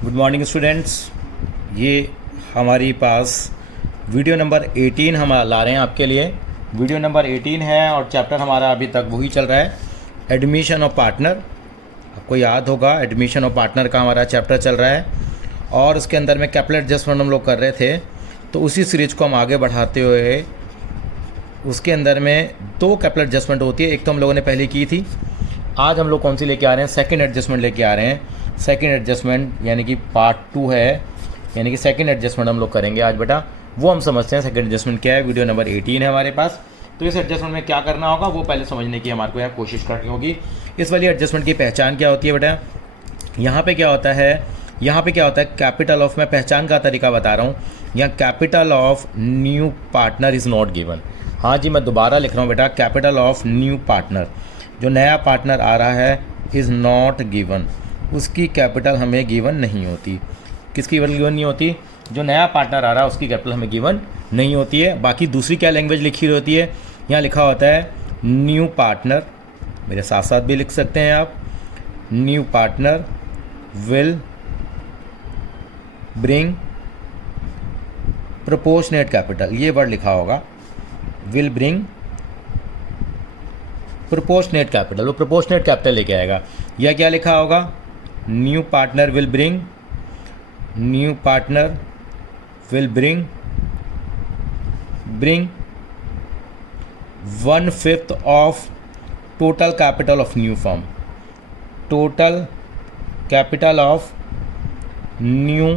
Good morning students. ये हमारी पास video number 18 हम ला रहे हैं आपके लिए। वीडियो नंबर 18 है और चैप्टर हमारा अभी तक वही चल रहा है, एडमिशन ऑफ पार्टनर। आपको याद होगा एडमिशन ऑफ पार्टनर का हमारा चैप्टर चल रहा है और उसके अंदर में कैपिटल एडजस्टमेंट हम लोग कर रहे थे। तो उसी सीरीज़ को हम आगे बढ़ाते हुए उसके अंदर में दो कैपिटल एडजस्टमेंट होती है। एक तो हम लोगों ने पहले की थी, आज हम लोग कौन सी लेके आ रहे हैं? सेकंड एडजस्टमेंट लेके आ रहे हैं। सेकंड एडजस्टमेंट यानी कि पार्ट 2 है, यानी कि सेकंड एडजस्टमेंट हम लोग करेंगे आज बेटा। वो हम समझते हैं सेकंड एडजस्टमेंट क्या है। वीडियो नंबर 18 है हमारे पास। तो इस एडजस्टमेंट में क्या करना होगा वो पहले समझने की हमारे को यहाँ कोशिश करनी होगी। इस वाली एडजस्टमेंट की पहचान क्या होती है बेटा? यहाँ पे क्या होता है, यहाँ पे क्या होता है, कैपिटल ऑफ, मैं पहचान का तरीका बता रहा हूँ। यहाँ capital of new partner is not given. हाँ जी, मैं दोबारा लिख रहा हूँ बेटा, कैपिटल ऑफ न्यू पार्टनर, जो नया पार्टनर आ रहा है, इज़ नॉट गिवन। उसकी कैपिटल हमें गिवन नहीं होती। किसकी गिवन नहीं होती? जो नया पार्टनर आ रहा है उसकी कैपिटल हमें गिवन नहीं होती है। बाकी दूसरी क्या लैंग्वेज लिखी होती है? यहाँ लिखा होता है न्यू पार्टनर, मेरे साथ साथ भी लिख सकते हैं आप। New partner will bring proportionate capital, ये वर्ड लिखा होगा, विल ब्रिंग प्रोपोर्शनेट कैपिटल। वो प्रोपोर्शनेट कैपिटल लेके आएगा। यह क्या लिखा होगा? New partner will bring, new partner will bring 1/5 of total capital of new firm. Total capital of new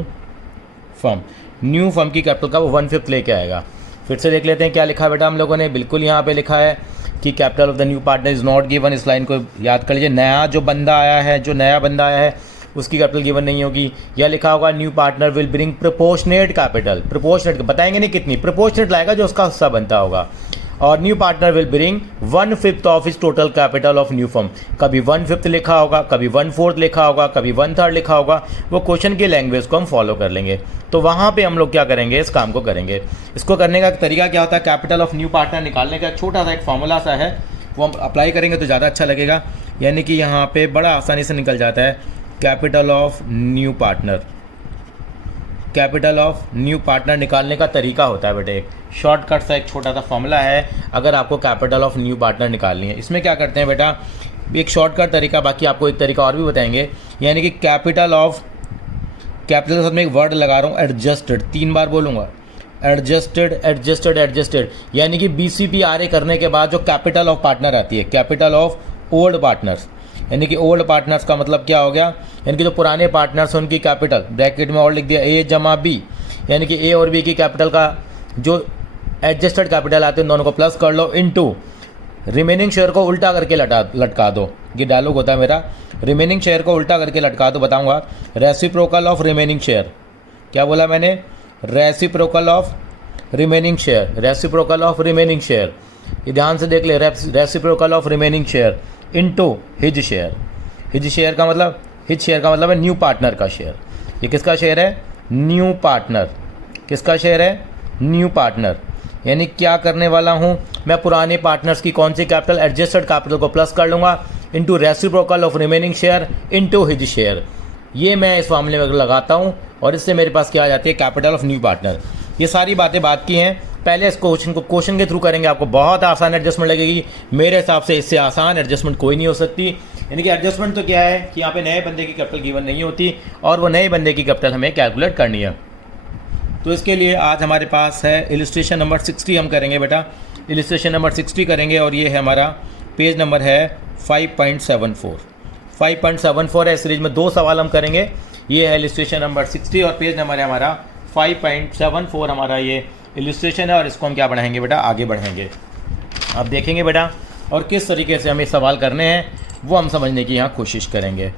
firm, new firm की कैपिटल का वो 1/5 लेके आएगा। फिर से देख लेते हैं क्या लिखा बेटा हम लोगों ने। बिल्कुल यहाँ पे लिखा है कि capital of the new partner is not given. इस लाइन को याद कर लीजिए। नया जो बंदा आया है, जो नया बंदा आया है उसकी कैपिटल गिवन नहीं होगी। यह लिखा होगा new partner will bring proportionate capital. Proportionate बताएंगे नहीं कितनी, प्रोपोर्शनेट लाएगा जो उसका हिस्सा बनता होगा। और new partner will bring 1/5 of इस total capital of new firm. कभी 1/5 लिखा होगा, कभी 1/4 लिखा होगा, कभी 1/3 लिखा होगा। वो क्वेश्चन की लैंग्वेज को हम फॉलो कर लेंगे। तो वहाँ पे हम लोग क्या करेंगे, इस काम को करेंगे। इसको करने का तरीका क्या होता है? कैपिटल ऑफ न्यू पार्टनर निकालने का छोटा सा एक फॉर्मूला सा है, वो हम अप्लाई करेंगे तो ज़्यादा अच्छा लगेगा। यानी कि यहाँ पे बड़ा आसानी से निकल जाता है capital of new partner. Capital of new partner निकालने का तरीका होता है बेटे, एक शॉर्टकट सा एक छोटा सा फॉर्मूला है अगर आपको कैपिटल ऑफ न्यू पार्टनर निकालनी है। इसमें क्या करते हैं बेटा, एक शॉर्टकट तरीका, बाकी आपको एक तरीका और भी बताएंगे। यानी कि कैपिटल ऑफ, कैपिटल के साथ में एक वर्ड लगा रहा हूँ, एडजस्टेड, 3 बार बोलूँगा, एडजस्टेड एडजस्टेड एडजस्टेड। यानी कि BCPRA करने के बाद जो कैपिटल ऑफ पार्टनर आती है, कैपिटल ऑफ ओल्ड पार्टनर्स। यानी कि ओल्ड पार्टनर्स का मतलब क्या हो गया? यानी कि जो पुराने पार्टनर्स हैं उनकी कैपिटल, ब्रैकेट में और लिख दिया A जमा B, यानी कि A और B की कैपिटल का जो एडजस्टेड कैपिटल आते हैं दोनों को प्लस कर लो, इनटू रिमेनिंग शेयर को उल्टा करके लटका दो। ये डायलॉग होता है मेरा, रिमेनिंग शेयर को उल्टा करके लटका दो। बताऊंगा रेसिप्रोकल ऑफ रिमेनिंग शेयर। क्या बोला मैंने? Reciprocal of remaining share, reciprocal of remaining share. ये ध्यान से देख ले, reciprocal of remaining share into his share. His share का मतलब, हिज शेयर का मतलब है न्यू पार्टनर का शेयर। ये किसका शेयर है? New partner. किसका शेयर है? New partner. यानी क्या करने वाला हूँ मैं, पुराने पार्टनर्स की कौन सी कैपिटल, एडजस्टेड कैपिटल को प्लस कर लूँगा into reciprocal of remaining share into his share. ये मैं इस मामले में लगाता हूँ और इससे मेरे पास क्या आ जाती है, कैपिटल ऑफ न्यू पार्टनर। ये सारी बातें बात की हैं। पहले इस क्वेश्चन के थ्रू करेंगे, आपको बहुत आसान एडजस्टमेंट लगेगी। मेरे हिसाब से इससे आसान एडजस्टमेंट कोई नहीं हो सकती। यानी कि एडजस्टमेंट तो क्या है कि यहाँ पे नए बंदे की कैपिटल गिवन नहीं होती और वो नए बंदे की कैपिटल हमें कैलकुलेट करनी है। तो इसके लिए आज हमारे पास है इलस्ट्रेशन नंबर 60 हम करेंगे बेटा। इलस्ट्रेशन नंबर 60 करेंगे और ये है हमारा पेज नंबर है 5.74। 5.74 है। सीरीज में 2 सवाल हम करेंगे। ये है इलस्ट्रेशन नंबर 60 और पेज नंबर है हमारा 5.74 हमारा ये इलस्ट्रेशन है। और इसको हम क्या बढ़ाएंगे बेटा, आगे बढ़ाएंगे। अब देखेंगे बेटा और किस तरीके से हमें सवाल करने हैं वो हम समझने की यहाँ कोशिश करेंगे।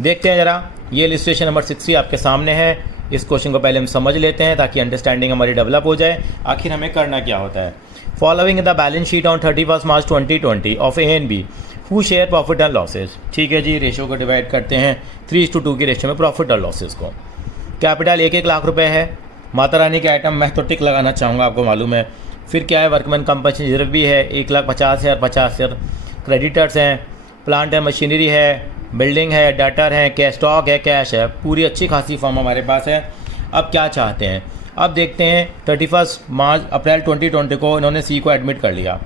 देखते हैं ज़रा, ये इलस्ट्रेशन नंबर 60 आपके सामने है। इस क्वेश्चन को पहले हम समझ लेते हैं ताकि अंडरस्टैंडिंग हमारी डेवलप हो जाए आखिर हमें करना क्या होता है। Following the balance sheet on 31 March 2020 of A and B who share profit and losses. ठीक है जी, रेशो को डिवाइड करते हैं 3:2 की रेशो में प्रॉफिट और लॉसेज को। कैपिटल 1 लाख रुपये है। माता रानी के आइटम मैं तो टिक लगाना चाहूँगा, आपको मालूम है। फिर क्या है, वर्कमैन कंपनी रिजर्व भी है 1,50,000 50,000। क्रेडिटर्स हैं, प्लांट एंड मशीनरी है बिल्डिंग है, डाटर है, कैश स्टॉक है, कैश है, पूरी अच्छी खासी फॉर्म हमारे पास है। अब क्या चाहते हैं, अब देखते हैं 31 मार्च अप्रैल 2020 को इन्होंने सी को एडमिट कर लिया।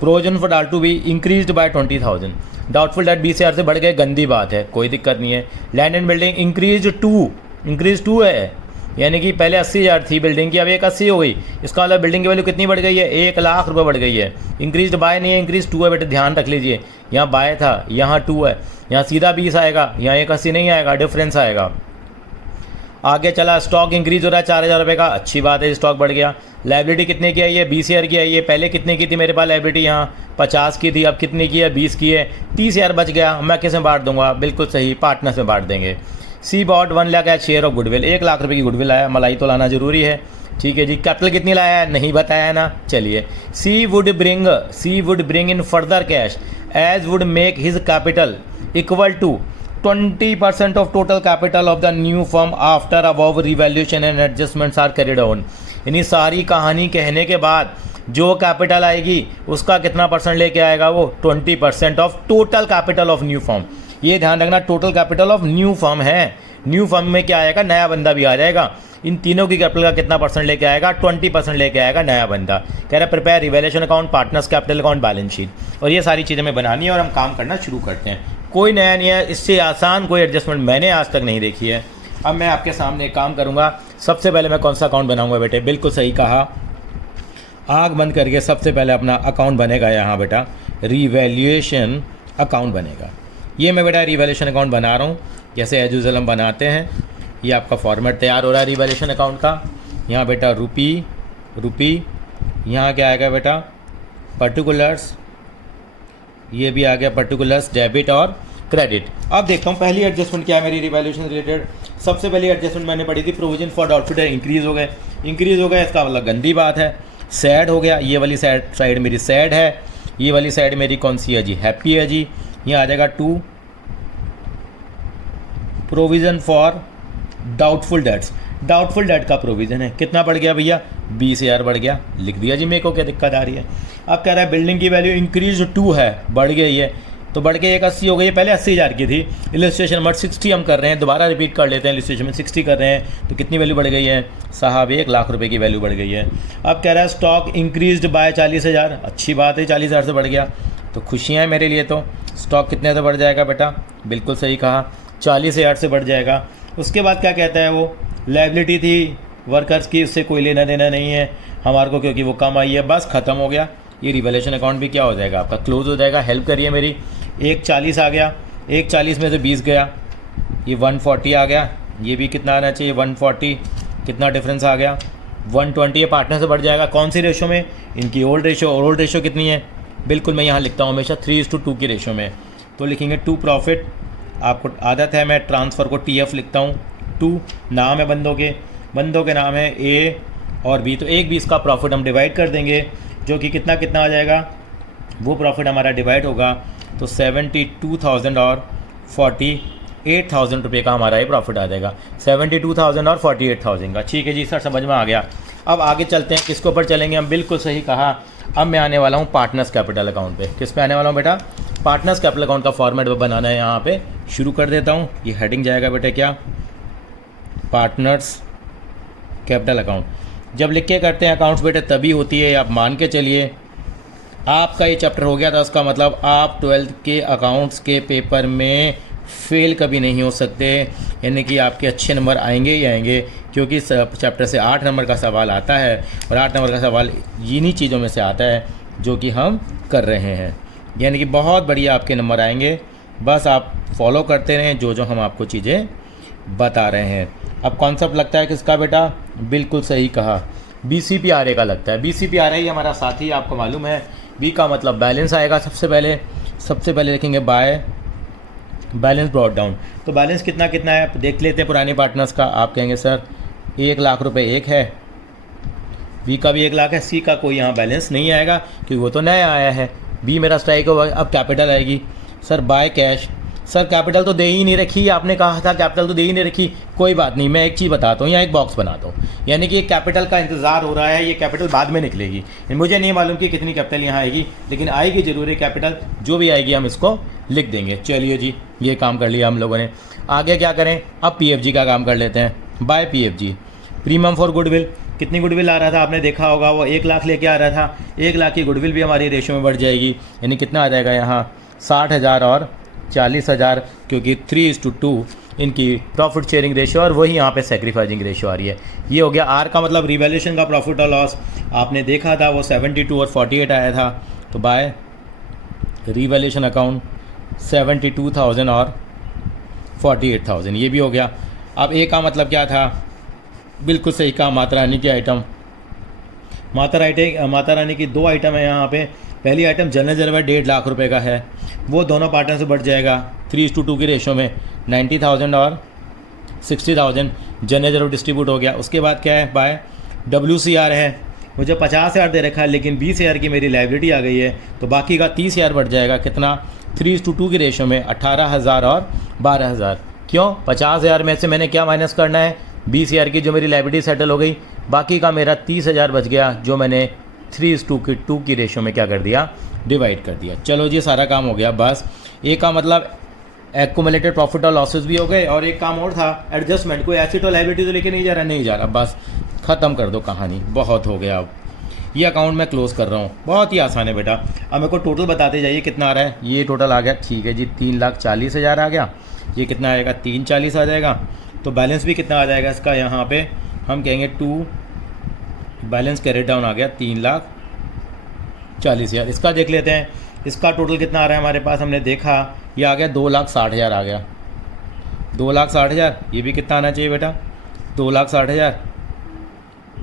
प्रोविजन फॉर डाल to be increased by 20,000। Doubtful debt 20,000 से बढ़ गए, गंदी बात है, कोई दिक्कत नहीं है। Land and building increase to है, यानी कि पहले 80,000 थी बिल्डिंग की, अब 180 हो गई। इसका मतलब बिल्डिंग की वैल्यू कितनी बढ़ गई है, 1,00,000 रुपये बढ़ गई है। इंक्रीज बाय नहीं है, इंक्रीज टू है बेटे, ध्यान रख लीजिए। यहाँ बाय था, यहाँ 2 है, यहाँ सीधा 20 आएगा, यहाँ 180 नहीं आएगा, डिफरेंस आएगा। आगे चला, स्टॉक इंक्रीज हो रहा है 4,000 रुपये का, अच्छी बात है, स्टॉक बढ़ गया। लाइबिलिटी कितने की आई है, 20,000 की आई है। पहले कितने की थी मेरे पास लाइबिलिटी, यहाँ 50 की थी, अब कितनी की है, 20 की है। 30,000 बच गया, मैं किस में बांट दूंगा, बिल्कुल सही, पार्टनर्स में बांट देंगे। She bought 1 lakh share of goodwill, 1,00,000 रुपये की गुडविल आया, मलाई तो लाना जरूरी है, ठीक है जी। कैपिटल कितनी लाया है, नहीं बताया ना, चलिए। She would bring in further cash as would make his capital equal to 20% of total capital of the new firm after above revaluation and adjustments are carried on। यानी सारी कहानी कहने के बाद जो कैपिटल आएगी उसका कितना परसेंट लेके आएगा वो, 20% of total capital of new firm. ये ध्यान रखना, total capital of new firm है। न्यू फर्म में क्या आएगा, नया बंदा भी आ जाएगा। इन तीनों की कैपिटल का कितना परसेंट लेके आएगा, 20% लेके आएगा नया बंदा। कह रहा है prepare revaluation account, partners capital account, balance sheet, और ये सारी चीज़ें हमें बनानी है और हम काम करना शुरू करते हैं। कोई नया नहीं है, इससे आसान कोई एडजस्टमेंट मैंने आज तक नहीं देखी है। अब मैं आपके सामने एक काम करूंगा। सबसे पहले मैं कौन सा अकाउंट बनाऊंगा बेटे, बिल्कुल सही कहा, आँख बंद करके सबसे पहले अपना अकाउंट बनेगा यहाँ बेटा, रिवैल्यूएशन अकाउंट बनेगा। ये मैं बेटा रिवैल्यूएशन अकाउंट बना रहा हूँ, जैसे एज यूजुअल हम बनाते हैं। ये आपका फॉर्मेट तैयार हो रहा है रिवैल्यूएशन अकाउंट का। यहाँ बेटा रुपी, यहाँ क्या आएगा बेटा, पर्टिकुलर्स, ये भी आ गया पर्टिकुलर्स, डेबिट और क्रेडिट। अब देखता हूँ पहली एडजस्टमेंट क्या है मेरी रिवैल्यूएशन रिलेटेड। सबसे पहली एडजस्टमेंट मैंने पढ़ी थी, provision for doubtful debt increase हो गए, इसका मतलब गंदी बात है। सैड हो गया, ये वाली साइड मेरी सैड है, ये वाली साइड मेरी कौन सी है जी, हैप्पी है जी। यहाँ आ जाएगा 2 प्रोविज़न फॉर डाउटफुल डेट का प्रोविज़न है, कितना बढ़ गया भैया, 20,000 बढ़ गया, लिख दिया जी, मेरे को क्या दिक्कत आ रही है। अब कह रहा है बिल्डिंग की वैल्यू इंक्रीज 2 है, बढ़ गई है, तो बढ़ के 180 हो गई है, पहले 80,000 की थी। इलस्ट्रेशन नंबर 60 हम कर रहे हैं, दोबारा रिपीट कर लेते हैं, इलस्ट्रेशन में 60 कर रहे हैं, तो कितनी वैल्यू बढ़ गई है साहब, 1,00,000 रुपये की वैल्यू बढ़ गई है। अब कह रहा है स्टॉक इंक्रीज्ड बाय 40,000, अच्छी बात है, 40,000 से बढ़ गया, तो खुशियाँ हैं मेरे लिए। तो स्टॉक कितने से बढ़ जाएगा बेटा, बिल्कुल सही कहा, 40,000 से बढ़ जाएगा। उसके बाद क्या कहता है वो, लायबिलिटी थी वर्कर्स की, उससे कोई लेना देना नहीं है हमारे को, क्योंकि वो कम आई है, बस ख़त्म हो गया। ये रिवैल्यूएशन अकाउंट भी क्या हो जाएगा आपका, क्लोज हो जाएगा। हेल्प करिए मेरी, 140 आ गया, 140 में से 20 गया, ये 140 आ गया, ये भी कितना आना चाहिए 140, कितना डिफरेंस आ गया 120। ये पार्टनर से बढ़ जाएगा, कौन सी रेशो में, इनकी ओल्ड रेशो कितनी है, बिल्कुल मैं यहाँ लिखता हूँ हमेशा 3:2 की रेशो में, तो लिखेंगे 2 प्रॉफिट। आपको आदत है मैं ट्रांसफ़र को TF लिखता हूँ, 2 नाम है बंदों के नाम है A और B, तो 1/20 का प्रॉफिट हम डिवाइड कर देंगे, जो कि कितना आ जाएगा, वो प्रॉफिट हमारा डिवाइड होगा तो 72,000 और 48,000 रुपये का हमारा ये प्रॉफिट आ जाएगा, 72,000 और 48,000 का। ठीक है जी सर, समझ में आ गया। अब आगे चलते हैं, किसके ऊपर चलेंगे हम, बिल्कुल सही कहा। अब मैं आने वाला हूँ पार्टनर्स कैपिटल अकाउंट पे। किस पे आने वाला हूँ बेटा, पार्टनर्स कैपिटल अकाउंट का फॉर्मेट बनाना है। यहाँ पे शुरू कर देता हूँ, ये हेडिंग जाएगा बेटे क्या, पार्टनर्स कैपिटल अकाउंट। जब लिख के करते हैं अकाउंट्स बेटे तभी होती है, आप मान के चलिए आपका ये चैप्टर हो गया था, उसका मतलब आप 12th के अकाउंट्स के पेपर में फेल कभी नहीं हो सकते, यानी कि आपके अच्छे नंबर आएंगे ही आएंगे, क्योंकि चैप्टर से 8 नंबर का सवाल आता है और 8 नंबर का सवाल इन्हीं चीज़ों में से आता है जो कि हम कर रहे हैं, यानी कि बहुत बढ़िया आपके नंबर आएंगे। बस आप फॉलो करते रहें जो हम आपको चीज़ें बता रहे हैं। अब कॉन्सेप्ट लगता है किसका बेटा, बिल्कुल सही कहा, BCPRA का लगता है। BCPRA ही हमारा साथी, आपको मालूम है। B का मतलब बैलेंस आएगा, सबसे पहले लिखेंगे बाय बैलेंस ब्रॉट डाउन। तो बैलेंस कितना है देख लेते हैं पुराने पार्टनर्स का। आप कहेंगे सर 1,00,000 रुपये एक है, B का भी 1,00,000 है, C का कोई यहाँ बैलेंस नहीं आएगा क्योंकि वो तो नया आया है। B मेरा स्ट्राइक होगा। अब कैपिटल आएगी, sir by cash, sir capital तो दे ही नहीं रखी, आपने कहा था कैपिटल तो दे ही नहीं रखी। कोई बात नहीं, मैं एक चीज़ बताता हूँ, यहाँ एक बॉक्स बनाता हूँ, यानी कि कैपिटल का इंतज़ार हो रहा है, ये कैपिटल बाद में निकलेगी। मुझे नहीं मालूम कि कितनी कैपिटल यहाँ आएगी, लेकिन आएगी जरूर है कैपिटल, जो भी आएगी हम इसको लिख देंगे। चलिए जी, ये काम कर लिया हम लोगों ने। आगे क्या करें, अब पीएफजी का काम कर लेते हैं। By PFG, premium for goodwill. कितनी गुडविल आ रहा था आपने देखा होगा, वो 1 लाख लेके आ रहा था। 1 लाख की गुडविल भी हमारी रेशो में बढ़ जाएगी, यानी कितना आ जाएगा यहाँ 60,000 और 40,000, क्योंकि 3:2 इनकी प्रॉफिट शेयरिंग रेशियो और वही यहाँ पे सेक्रीफाइसिंग रेशियो आ रही है। ये हो गया आर का मतलब रिवैल्यूएशन का प्रॉफिट और लॉस। आपने देखा था वो 72 और 48 आया था, तो बाय रिवैल्यूएशन अकाउंट 72,000 और 48,000 ये भी हो गया। अब ए का मतलब क्या था, बिल्कुल सही कहा, माता रानी की आइटम। माता रानी की 2 आइटम है यहाँ पे। पहली आइटम जनरल रिजर्व 1.5 लाख रुपए का है, वो दोनों पार्टनर से बढ़ जाएगा 3:2 की रेशो में, 90,000 और 60,000 जनरल रिजर्व डिस्ट्रीब्यूट हो गया। उसके बाद क्या है, बाय WCR है, मुझे 50,000 दे रखा है लेकिन 20,000 की मेरी लाइबिलिटी आ गई है, तो बाकी का 30,000 बढ़ जाएगा, कितना 3:2 की रेशो में 18,000 और 12,000। क्यों, 50,000 में से मैंने क्या माइनस करना है, 20,000 की जो मेरी लाइबिलिटी सेटल हो गई, बाकी का मेरा 30,000 बच गया, जो मैंने 3:2 की रेशो में क्या कर दिया, डिवाइड कर दिया। चलो जी, सारा काम हो गया। बस ए का मतलब एक्यूमुलेटेड प्रॉफिट और लॉसेस भी हो गए, और एक काम और था एडजस्टमेंट। कोई एसेट और लाइबिलिटी तो लेके नहीं जा रहा, बस ख़त्म कर दो कहानी, बहुत हो गया। अब ये अकाउंट मैं क्लोज़ कर रहा हूँ, बहुत ही आसान है बेटा। अब मेरे को टोटल बताते जाइए कितना आ रहा है। ये टोटल आ गया, ठीक है जी, 3,40,000 आ गया। ये कितना आएगा, 340 आ जाएगा। तो बैलेंस भी कितना आ जाएगा इसका, यहाँ पे हम कहेंगे 2, बैलेंस कैरेट डाउन आ गया 3,40,000। इसका देख लेते हैं, इसका टोटल कितना आ रहा है हमारे पास। हमने देखा ये आ गया 2,60,000 आ गया, 2,60,000। ये भी कितना आना चाहिए बेटा, 2,60,000।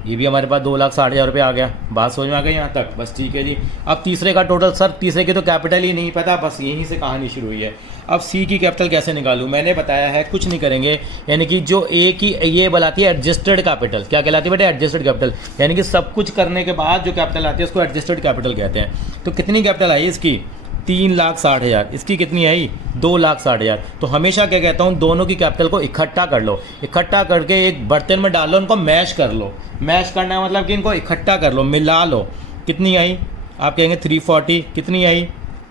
ये भी हमारे पास 2,60,000 रुपये आ गया। बात समझ में आ गई यहाँ तक, बस ठीक है जी। अब तीसरे का टोटल, सर तीसरे की तो कैपिटल ही नहीं पता, बस यहीं से कहानी शुरू हुई है। अब सी की कैपिटल कैसे निकालूं, मैंने बताया है कुछ नहीं करेंगे, यानी कि जो ए की ये बनाती है एडजस्टेड कैपिटल। क्या कहलाती है बेटा, एडजस्टेड कैपिटल, यानी कि सब कुछ करने के बाद जो कैपिटल आती है उसको एडजस्टेड कैपिटल कहते हैं। तो कितनी कैपिटल आई इसकी, 3,60,000। इसकी कितनी आई, 2,60,000। तो हमेशा क्या कहता हूँ, दोनों की कैपिटल को इकट्ठा कर लो, इकट्ठा करके एक बर्तन में डालो, उनको मैश कर लो। मैश करना है मतलब कि इनको इकट्ठा कर लो, मिला लो। कितनी आई, आप कहेंगे 340, कितनी आई,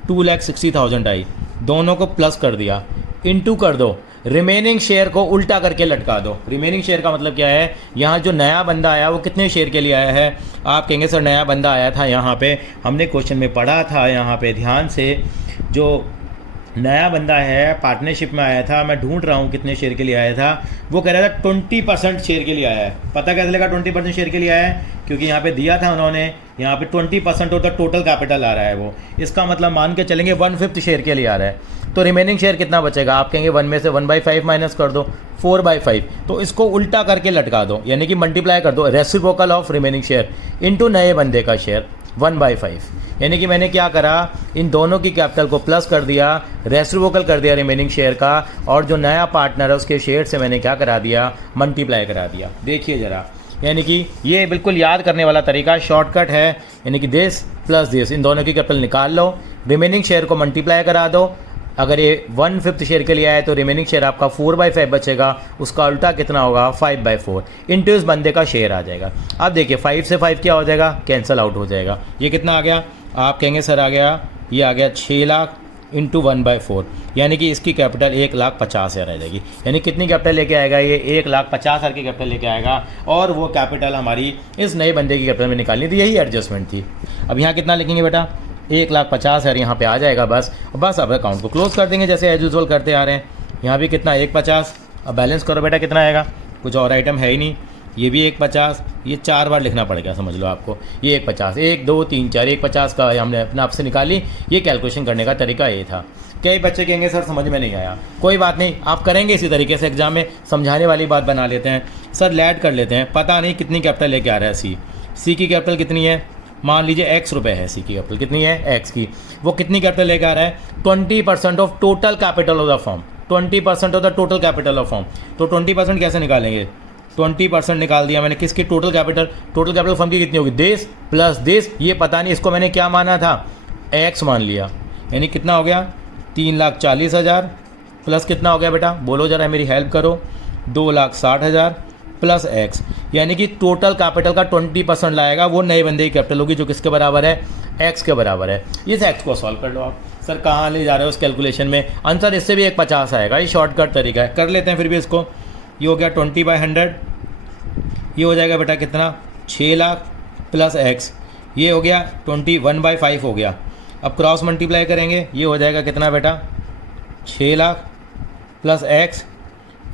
2,60,000 आई। दोनों को प्लस कर दिया, इनटू कर दो, रिमेनिंग शेयर को उल्टा करके लटका दो। रिमेनिंग शेयर का मतलब क्या है, यहाँ जो नया बंदा आया वो कितने शेयर के लिए आया है। आप कहेंगे सर नया बंदा आया था, यहाँ पे हमने क्वेश्चन में पढ़ा था, यहाँ पे ध्यान से, जो नया बंदा है पार्टनरशिप में आया था, मैं ढूंढ रहा हूँ कितने शेयर के लिए आया था। वो कह रहा था 20% शेयर के लिए आया है। पता कैसे लगा 20% शेयर के लिए आया है, क्योंकि यहाँ पे दिया था उन्होंने, यहाँ पे 20% ऑफ द टोटल कैपिटल आ रहा है वो। इसका मतलब मान के चलेंगे 1/5 शेयर के लिए आ रहा है। तो रिमेनिंग शेयर कितना बचेगा, आप कहेंगे 1 में से 1/5 माइनस कर दो, 4/5। तो इसको उल्टा करके लटका दो, यानी कि मल्टीप्लाई कर दो, reciprocal of remaining share into नए बंदे का शेयर 1/5। यानी कि मैंने क्या करा, इन दोनों की कैपिटल को प्लस कर दिया, रेसिप्रोकल कर दिया रिमेनिंग शेयर का, और जो नया पार्टनर है उसके शेयर से मैंने क्या करा दिया, मल्टीप्लाई करा दिया। देखिए ज़रा, यानी कि ये बिल्कुल याद करने वाला तरीका, शॉर्टकट है। यानी कि दिस प्लस दिस, इन दोनों की कैपिटल निकाल लो, रिमेनिंग शेयर को मल्टीप्लाई करा दो। अगर ये 1/5 शेयर के लिए आया तो रिमेनिंग शेयर आपका 4/5 बचेगा, उसका उल्टा कितना होगा, 5/4 इंटू इस बंदे का शेयर आ जाएगा। अब देखिए 5 से 5 क्या हो जाएगा, कैंसिल आउट हो जाएगा। ये कितना आ गया, आप कहेंगे सर आ गया, ये आ गया 6 लाख इंटू 1/4, यानी कि इसकी कैपिटल 1,50,000 आ जाएगी। यानी कितनी कैपिटल लेके आएगा, ये 1,50,000 की कैपिटल लेके आएगा, और वो कैपिटल हमारी इस नए बंदे की कैपिटल में निकालनी थी। यही एडजस्टमेंट थी। अब यहाँ कितना लिखेंगे बेटा, 1,50,000 यहाँ पे आ जाएगा बस। अब अकाउंट को क्लोज कर देंगे जैसे एज यूजुअल करते आ रहे हैं। यहाँ भी कितना, 1,50। अब बैलेंस करो बेटा कितना आएगा, कुछ और आइटम है ही नहीं। ये भी 1,50, ये 4 बार लिखना पड़ेगा, समझ लो आपको। ये 1,50, 1 2 3 4, 1,50 का हमने अपने आप से निकाली। ये कैलकुलेशन करने का तरीका ये था। कई बच्चे कहेंगे सर समझ में नहीं आया, कोई बात नहीं, आप करेंगे इसी तरीके से एग्जाम में, समझाने वाली बात बना लेते हैं। सर लैड कर लेते हैं, पता नहीं कितनी कैपिटल लेके आ रहा है सी की कैपिटल कितनी है, मान लीजिए x रुपए है सी की कैपिटल, कितनी है x की, वो कितनी कैपिटल लेके आ रहा है, 20% of total capital of the firm, 20% of the total capital of firm. तो 20% कैसे निकालेंगे, 20% निकाल दिया मैंने, किसकी, टोटल कैपिटल फर्म की कितनी होगी, देश प्लस देश, ये पता नहीं, इसको मैंने क्या माना था, x मान लिया, यानी कितना हो गया 3,40,000 प्लस कितना हो गया बेटा, बोलो जरा मेरी हेल्प करो, 2,60,000 प्लस x, यानी कि टोटल कैपिटल का 20% लाएगा, वो नए बंदे की कैपिटल होगी, जो किसके बराबर है, एक्स के बराबर है। इस एक्स को सॉल्व कर लो आप। सर कहाँ ले जा रहे हो उस कैलकुलेशन में, आंसर इससे भी 150 आएगा। ये शॉर्टकट तरीका है, कर लेते हैं फिर भी इसको। ये हो गया 20/100, ये हो जाएगा बेटा कितना 6 लाख प्लस एक्स, ये हो गया 21/5 हो गया। अब क्रॉस मल्टीप्लाई करेंगे, ये हो जाएगा कितना बेटा 6 lakh plus x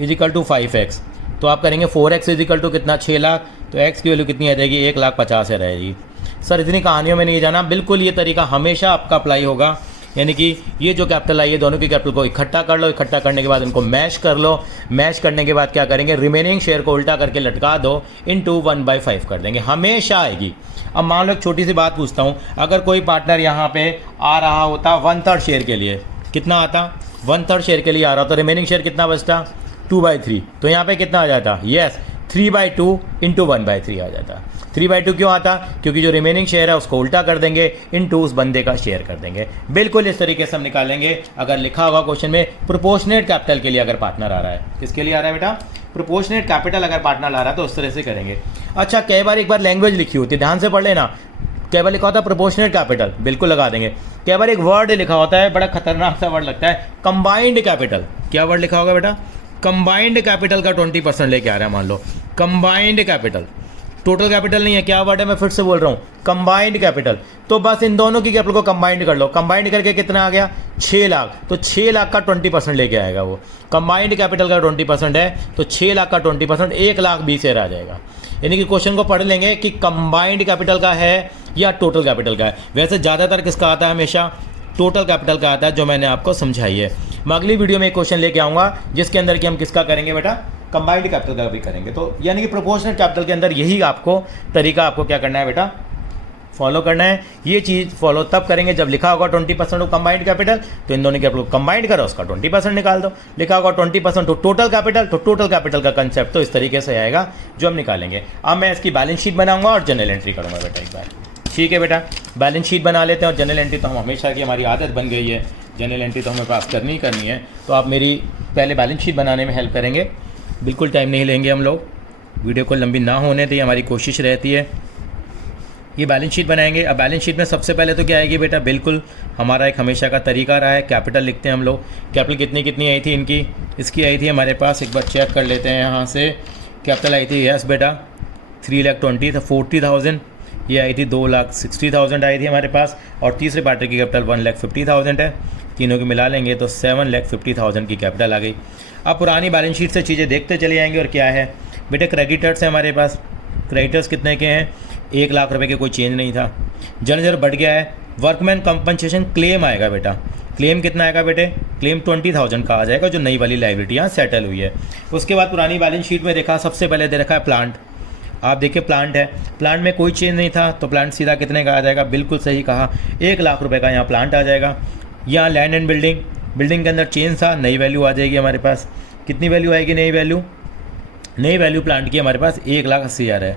equal to 5x। तो आप करेंगे 4x इजिकल टू कितना 6 लाख, तो x की वैल्यू कितनी आ जाएगी 1,50,000 है रहेगी। सर इतनी कहानियों में नहीं जाना, बिल्कुल ये तरीका हमेशा आपका अप्लाई होगा। यानी कि ये जो कैपिटल आई है दोनों की कैपिटल को इकट्ठा कर लो, इकट्ठा करने के बाद इनको मैश कर लो, मैश करने के बाद क्या करेंगे रिमेनिंग शेयर को उल्टा करके लटका दो, इनटू 1/5 कर देंगे, हमेशा आएगी। अब मान लो एक छोटी सी बात पूछता हूँ, अगर कोई पार्टनर यहाँ पे आ रहा होता 1/3 शेयर के लिए, कितना आता 1/3 शेयर के लिए आ रहा, तो रिमेनिंग शेयर कितना बचता 2/3, तो यहाँ पे कितना आ जाता, यस 3/2 इंटू 1/3 आ जाता। 3/2 क्यों आता, क्योंकि जो रिमेनिंग शेयर है उसको उल्टा कर देंगे, इनटू उस बंदे का शेयर कर देंगे। बिल्कुल इस तरीके से हम निकालेंगे। अगर लिखा होगा क्वेश्चन में प्रोपोर्शनेट कैपिटल के लिए अगर पार्टनर आ रहा है, किसके लिए आ रहा है बेटा प्रोपोर्शनेट कैपिटल अगर पार्टनर आ रहा है तो उस तरह से करेंगे। अच्छा कई बार एक बार लैंग्वेज लिखी होती है, ध्यान से पढ़ लेना। कई बार लिखा होता है प्रोपोर्शनेट कैपिटल, बिल्कुल लगा देंगे। कई बार एक वर्ड लिखा होता है, बड़ा खतरनाक सा वर्ड लगता है, कंबाइंड कैपिटल। क्या वर्ड लिखा होगा बेटा, कंबाइंड कैपिटल का 20% लेके आ रहा है। मान लो कंबाइंड कैपिटल, टोटल कैपिटल नहीं है, क्या वर्ड है मैं फिर से बोल रहा हूँ, कंबाइंड कैपिटल। तो बस इन दोनों की कैपिटल को कंबाइंड कर लो, कंबाइंड करके कितना आ गया 6 लाख, तो 6 लाख का 20% लेके आएगा वो। कंबाइंड कैपिटल का 20% है तो 6 लाख का 20% 1,20,000 आ जाएगा। यानी कि क्वेश्चन को पढ़ लेंगे कि कंबाइंड कैपिटल का है या टोटल कैपिटल का है। वैसे ज़्यादातर किसका आता है, हमेशा टोटल कैपिटल का आता है, जो मैंने आपको समझाई है। मैं अगली वीडियो में एक क्वेश्चन लेके आऊँगा जिसके अंदर कि हम किसका करेंगे बेटा कंबाइंड कैपिटल का भी करेंगे। तो यानी कि प्रोपोर्शनल कैपिटल के अंदर यही आपको तरीका आपको क्या करना है बेटा फॉलो करना है। ये चीज़ फॉलो तब करेंगे जब लिखा होगा 20% ऑफ कंबाइंड कैपिटल, तो इन दोनों कैपिटल को कंबाइंड करो, उसका 20% निकाल दो। लिखा होगा 20% ऑफ टोटल कैपिटल, तो टोटल कैपिटल का कंसेप्ट तो इस तरीके से आएगा जो हम निकालेंगे। अब मैं इसकी बैलेंस शीट बनाऊंगा और जनरल एंट्री करूँगा बेटा एक बार। ठीक है बेटा, बैलेंस शीट बना लेते हैं और जनरल एंट्री तो हम हमेशा की हमारी आदत बन गई है, जनरल एंट्री तो हमें पास करनी ही करनी है। तो आप मेरी पहले बैलेंस शीट बनाने में हेल्प करेंगे, बिल्कुल टाइम नहीं लेंगे हम लोग, वीडियो को लंबी ना होने दें, हमारी कोशिश रहती है। ये बैलेंस शीट बनाएंगे। अब बैलेंस शीट में सबसे पहले तो क्या आएगी बेटा, बिल्कुल हमारा एक हमेशा का तरीका रहा है, कैपिटल लिखते हैं हम लोग। कैपिटल कितनी आई थी इनकी, इसकी आई थी हमारे पास, एक बार चेक कर लेते हैं यहाँ से। कैपिटल आई थी यस बेटा 3,20,000, ये आई थी 2,60,000 आई थी हमारे पास, और तीसरे पार्टी की कैपिटल 1,50,000 है। तीनों की मिला लेंगे तो 7,50,000 की कैपिटल आ गई। अब पुरानी बैलेंस शीट से चीज़ें देखते चले जाएंगे। और क्या है बेटे, क्रेडिटर्स है हमारे पास। क्रेडिटर्स कितने के हैं, 1 लाख रुपए के, कोई चेंज नहीं था। जनरल बढ़ गया है। वर्कमैन कंपनसेशन क्लेम आएगा बेटा, क्लेम कितना आएगा बेटे, क्लेम 20,000 का आ जाएगा, जो नई वाली लाइबिलिटी यहाँ सेटल हुई है। उसके बाद पुरानी बैलेंस शीट में देखा, सबसे पहले दे रखा है प्लांट। आप देखिए प्लांट है, प्लांट में कोई चेंज नहीं था, तो प्लांट सीधा कितने का आ जाएगा, बिल्कुल सही कहा 1 लाख रुपए का यहाँ प्लांट आ जाएगा। यहाँ लैंड एंड बिल्डिंग, बिल्डिंग के अंदर चेंज था, नई वैल्यू आ जाएगी हमारे पास। कितनी वैल्यू आएगी, नई वैल्यू प्लांट की हमारे पास 1,80,000 है।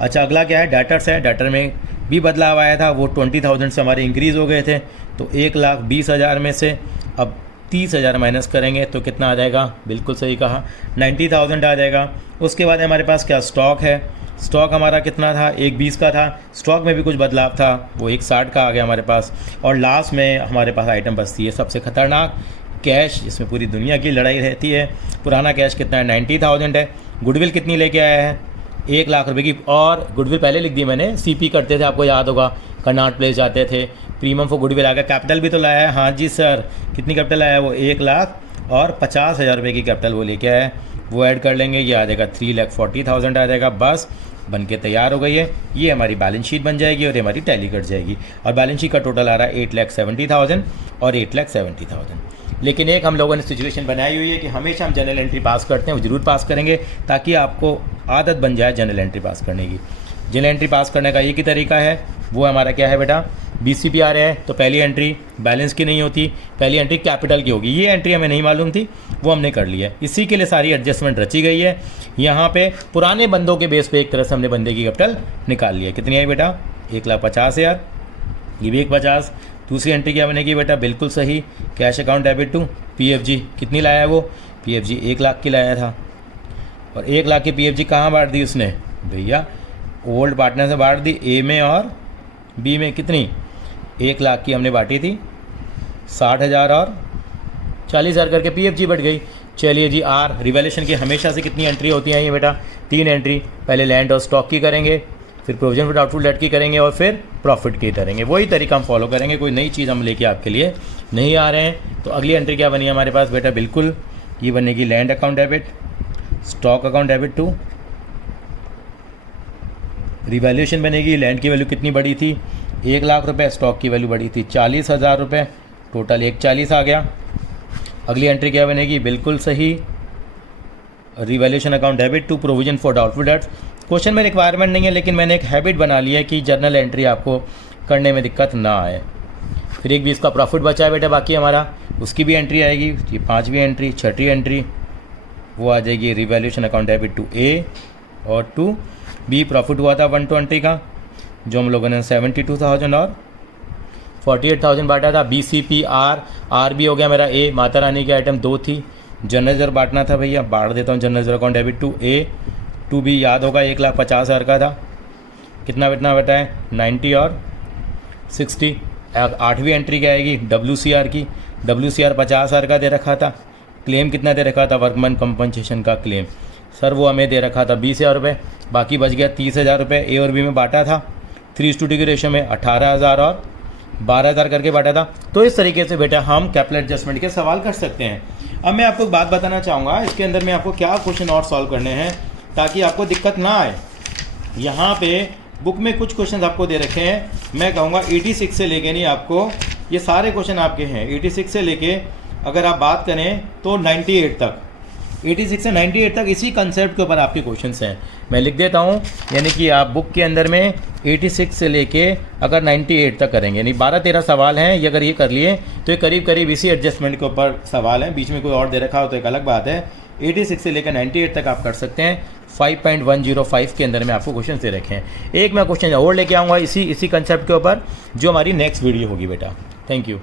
अच्छा अगला क्या है, डाटर्स है। डाटर में भी बदलाव आया था, वो 20,000 से हमारे इंक्रीज़ हो गए थे, तो 1,20,000 में से अब 30,000 माइनस करेंगे तो कितना आ जाएगा, बिल्कुल सही कहा 90,000 आ जाएगा। उसके बाद हमारे पास क्या स्टॉक है, स्टॉक हमारा कितना था, 1,20 का था। स्टॉक में भी कुछ बदलाव था, वो 1,60 का आ गया हमारे पास। और लास्ट में हमारे पास आइटम बचती है सबसे खतरनाक, कैश, जिसमें पूरी दुनिया की लड़ाई रहती है। पुराना कैश कितना है, 90,000 है। गुडविल कितनी लेके आया है, 1 लाख रुपए की। और गुडविल पहले लिख दी मैंने, सीपी करते थे, आपको याद होगा, कर्नाट प्लेस जाते थे, प्रीमियम फॉर गुडविल आ गया। कैपिटल भी तो लाया है, हाँ जी सर, कितनी कैपिटल आया है वो, 1,50,000 रुपये की कैपिटल वो लेके आया है, वो ऐड कर लेंगे, ये आ जाएगा 3,40,000 आ जाएगा। बस बन के तैयार हो गई है, ये हमारी बैलेंस शीट बन जाएगी और ये हमारी टैली कट जाएगी। और बैलेंस शीट का टोटल आ रहा है 8,70,000 और 8,70,000। लेकिन एक हम लोगों ने सिचुएशन बनाई हुई है कि हमेशा हम जनरल एंट्री पास करते हैं, वो जरूर पास करेंगे, ताकि आपको आदत बन जाए जनरल एंट्री पास करने की। जनरल एंट्री पास करने का एक ही तरीका है, वो हमारा क्या है बेटा, BCP आ रहा है, तो पहली एंट्री बैलेंस की नहीं होती, पहली एंट्री कैपिटल की होगी। ये एंट्री हमें नहीं मालूम थी, वो हमने कर ली है, इसी के लिए सारी एडजस्टमेंट रची गई है। यहाँ पे पुराने बंदों के बेस पे एक तरह से हमने बंदे की कैपिटल निकाल ली है। कितनी आई बेटा, 1,50,000, ये भी 1,50,000। दूसरी एंट्री क्या बनेगी बेटा, बिल्कुल सही, cash account debit to PFG। कितनी लाया है वो, PFG 1 लाख की लाया था, और 1 लाख की PFG कहाँ बांट दी उसने भैया, ओल्ड पार्टनर से बांट दी, A में और B में। कितनी, 1 लाख की हमने बांटी थी, 60,000 और 40,000 करके PFG बढ़ गई। चलिए जी, आर रिवैल्यूएशन की हमेशा से कितनी एंट्री होती हैं ये बेटा? 3 एंट्री। पहले लैंड और स्टॉक की करेंगे, फिर प्रोविजन फॉर डाउटफुल डेट की करेंगे और फिर प्रॉफिट की करेंगे। वही तरीका हम फॉलो करेंगे, कोई नई चीज़ हम लेके आपके लिए नहीं आ रहे हैं। तो अगली एंट्री क्या बनी है हमारे पास बेटा? बिल्कुल ये बनेगी land account debit, stock account debit to revaluation बनेगी। लैंड की वैल्यू कितनी बढ़ी थी? 1 लाख रुपए, स्टॉक की वैल्यू बढ़ी थी 40,000 रुपये, टोटल 140 आ गया। अगली एंट्री क्या बनेगी? बिल्कुल सही, revaluation account debit to provision for doubtful debts. Question में रिक्वायरमेंट नहीं है, लेकिन मैंने एक हैबिट बना ली है कि जर्नल एंट्री आपको करने में दिक्कत ना आए। फिर एक 20 का प्रॉफिट बचा है बेटा बाकी हमारा, उसकी भी एंट्री आएगी। ये 5वीं एंट्री, 6ठी एंट्री वो आ जाएगी रिवैल्यूएशन अकाउंट डेबिट टू ए और टू बी। प्रॉफिट हुआ था 120 का, जो हम लोगों ने 72,000 और 48,000 बांटा था। BCPR, आर भी हो गया मेरा ए। माता रानी की आइटम 2 थी, जनरल रिजर्व बांटना था भैया, बांट देता हूँ general reserve account debit to A to B. याद होगा 1,50,000 का था, कितना बेटा है? 90 और 60। 8वीं एंट्री क्या आएगी? WCR की। WCR 50,000 का दे रखा था। क्लेम कितना दे रखा था? वर्कमैन कंपनसेशन का क्लेम सर वो हमें दे रखा था 20,000 रुपये, बाकी बच गया 30,000 रुपये। ए और बी में बांटा था 3:2 की रेशो में, 18,000 और 12,000 करके बांटा था। तो इस तरीके से बेटा हम कैपिटल एडजस्टमेंट के सवाल कर सकते हैं। अब मैं आपको एक बात बताना चाहूँगा, इसके अंदर में आपको क्या क्वेश्चन और सॉल्व करने हैं ताकि आपको दिक्कत ना आए। यहाँ पे बुक में कुछ क्वेश्चन आपको दे रखे हैं, मैं कहूँगा 86 से लेके नहीं, आपको ये सारे क्वेश्चन आपके हैं 86 से लेके अगर आप बात करें तो 98 तक, 86 से 98 तक इसी कंसेप्ट के ऊपर आपके क्वेश्चंस हैं। मैं लिख देता हूँ, यानी कि आप बुक के अंदर में 86 से लेके अगर 98 तक करेंगे, यानी 12-13 सवाल हैं। ये अगर ये कर लिए तो ये करीब करीब इसी एडजस्टमेंट के ऊपर सवाल हैं। बीच में कोई और दे रखा हो तो एक अलग बात है। 86 से लेकर 98 तक आप कर सकते हैं। 5.105 के अंदर में आपको क्वेश्चन दे रखे हैं। एक मैं क्वेश्चन और लेके आऊँगा इसी कंसेप्ट के ऊपर, जो हमारी नेक्स्ट वीडियो होगी बेटा। Thank you.